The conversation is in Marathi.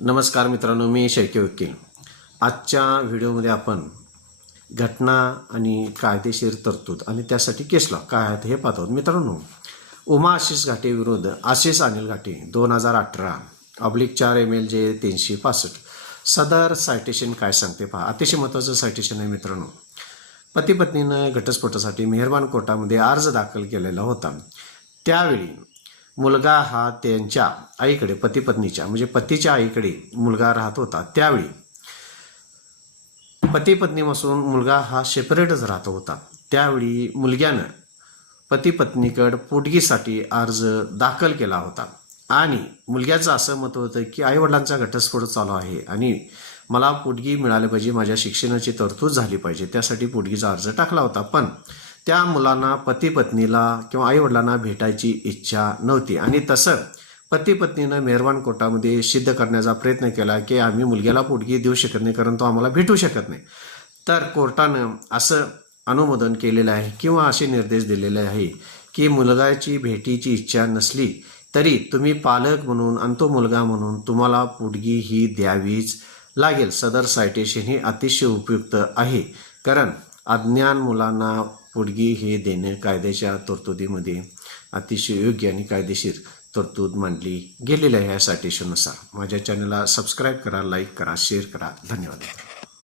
नमस्कार मित्रांनो, मी शैक्य वकील. आजच्या व्हिडिओमध्ये आपण घटना आणि कायदेशीर तरतूद आणि त्यासाठी केस लॉ काय आहेत हे पाहतो. मित्रांनो, उमा आशिष घाटे विरुद्ध आशिष अनिल घाटे 2018/4 MLJ 365 सदर सायटेशन काय सांगते पहा. अतिशय महत्त्वाचं सायटेशन आहे मित्रांनो. पती पत्नीनं घटस्फोटासाठी मेहरबान कोर्टामध्ये अर्ज दाखल केलेला होता. त्यावेळी मुलगा हा त्यांच्या आईकडे, पती पत्नीच्या म्हणजे पतीच्या आईकडे मुलगा राहत होता. त्यावेळी पती पत्नीपासून मुलगा हा सेपरेटच राहत होता. त्यावेळी मुलग्यानं पती पत्नीकडे पोटगीसाठी अर्ज दाखल केला होता आणि मुलग्याचं असं मत होतं की आईवडिलांचा घटस्फोट चालू आहे आणि मला पोटगी मिळाली पाहिजे, माझ्या शिक्षणाची तरतूद झाली पाहिजे, त्यासाठी पोटगीचा अर्ज टाकला होता. पण त्या मुलांना पती पत्नीला किंवा आईवडिलांना भेटायची इच्छा नव्हती आणि तसं पती पत्नीनं मेहरबान कोर्टामध्ये सिद्ध करण्याचा प्रयत्न केला की आम्ही मुलग्याला पोटगी देऊ शकत नाही कारण तो आम्हाला भेटू शकत नाही. तर कोर्टानं असं अनुमोदन केलेलं आहे किंवा असे निर्देश दिलेले आहे की मुलगाची भेटीची इच्छा नसली तरी तुम्ही पालक म्हणून आणि तो मुलगा म्हणून तुम्हाला पोटगी ही द्यावीच लागेल. सदर सायटेशन ही अतिशय उपयुक्त आहे कारण अज्ञान मुलांना पोटगी हे देणे कायद्याच्या तरतुदीमध्ये अतिशय योग्य आणि कायदेशीर तरतूद मांडली गेलेली आहे. या सायटेशननुसार माझ्या चॅनलला सबस्क्राईब करा, लाईक करा, शेअर करा. धन्यवाद.